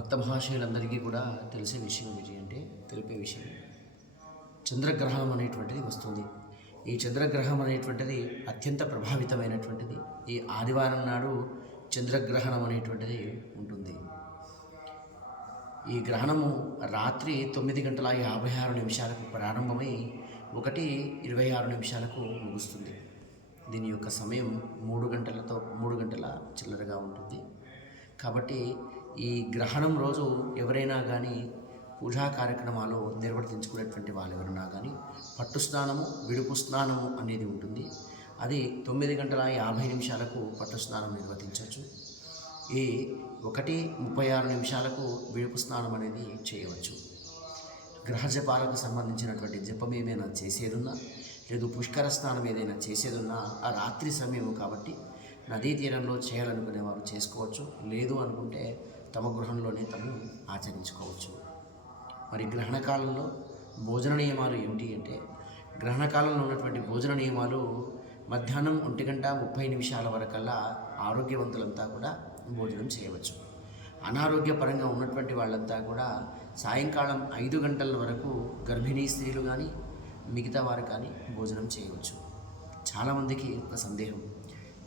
భక్త మహాశయులందరికీ కూడా తెలిసే విషయం ఏంటి అంటే తెలిపే విషయం చంద్రగ్రహణం అనేటువంటిది వస్తుంది. ఈ చంద్రగ్రహణం అనేటువంటిది అత్యంత ప్రభావితమైనటువంటిది. ఈ ఆదివారం నాడు చంద్రగ్రహణం అనేటువంటిది ఉంటుంది. ఈ గ్రహణము రాత్రి 9:56 ప్రారంభమై 1:26 ముగుస్తుంది. దీని యొక్క సమయం 3 గంటల చిల్లరగా ఉంటుంది. కాబట్టి ఈ గ్రహణం రోజు ఎవరైనా కానీ పూజా కార్యక్రమాలు నిర్వర్తించుకునేటువంటి వాళ్ళు ఎవరైనా కానీ పట్టు స్నానము, విడుపు స్నానము అనేది ఉంటుంది. అది 9:50 పట్టు స్నానం నిర్వర్తించవచ్చు. ఈ 1:36 విడుపు స్నానం అనేది చేయవచ్చు. గ్రహ జపాలకు సంబంధించినటువంటి జపం ఏమైనా చేసేదున్నా లేదు పుష్కర స్నానం ఏదైనా చేసేదున్నా ఆ రాత్రి సమయం కాబట్టి నదీ తీరంలో చేయాలనుకునే వారు చేసుకోవచ్చు. లేదు అనుకుంటే తమ గృహంలోనే తము ఆచరించుకోవచ్చు. మరి గ్రహణ కాలంలో భోజన నియమాలు ఏమిటి అంటే గ్రహణ కాలంలో ఉన్నటువంటి భోజన నియమాలు మధ్యాహ్నం 1:30 వరకల్లా ఆరోగ్యవంతులంతా కూడా భోజనం చేయవచ్చు. అనారోగ్యపరంగా ఉన్నటువంటి వాళ్ళంతా కూడా సాయంకాలం 5 గంటల వరకు గర్భిణీ స్త్రీలు కానీ మిగతా వారు కానీ భోజనం చేయవచ్చు. చాలామందికి ఒక సందేహం,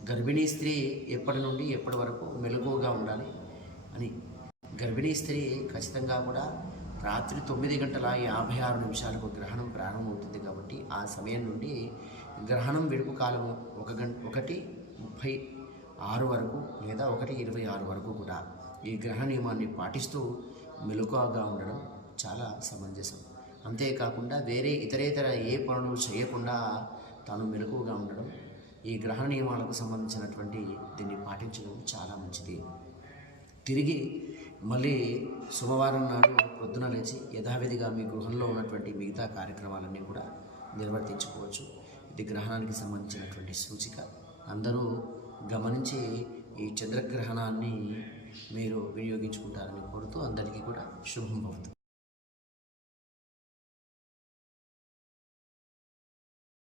గర్భిణీ స్త్రీ ఎప్పటి నుండి ఎప్పటి వరకు మెలకువగా ఉండాలి అని. గర్భిణీ స్త్రీ ఖచ్చితంగా కూడా రాత్రి 9:56 గ్రహణం ప్రారంభమవుతుంది కాబట్టి ఆ సమయం నుండి గ్రహణం విడుపు కాలము 1:36 వరకు లేదా 1:26 వరకు కూడా ఈ గ్రహణ నియమాన్ని పాటిస్తూ మెలకువగా ఉండడం చాలా సమంజసం. అంతేకాకుండా వేరే ఇతరేతర ఏ పనులు చేయకుండా తాను మెలకువగా ఉండడం, ఈ గ్రహణ నియమాలకు సంబంధించినటువంటి దీన్ని పాటించడం చాలా మంచిది. తిరిగి మళ్ళీ సోమవారం నాడు పొద్దున లేచి యథావిధిగా మీ గృహంలో ఉన్నటువంటి మిగతా కార్యక్రమాలన్నీ కూడా నిర్వర్తించుకోవచ్చు. ఇది గ్రహణానికి సంబంధించినటువంటి సూచిక. అందరూ గమనించి ఈ చంద్రగ్రహణాన్ని మీరు వినియోగించుకుంటారని కోరుతూ అందరికీ కూడా శుభం భవతు.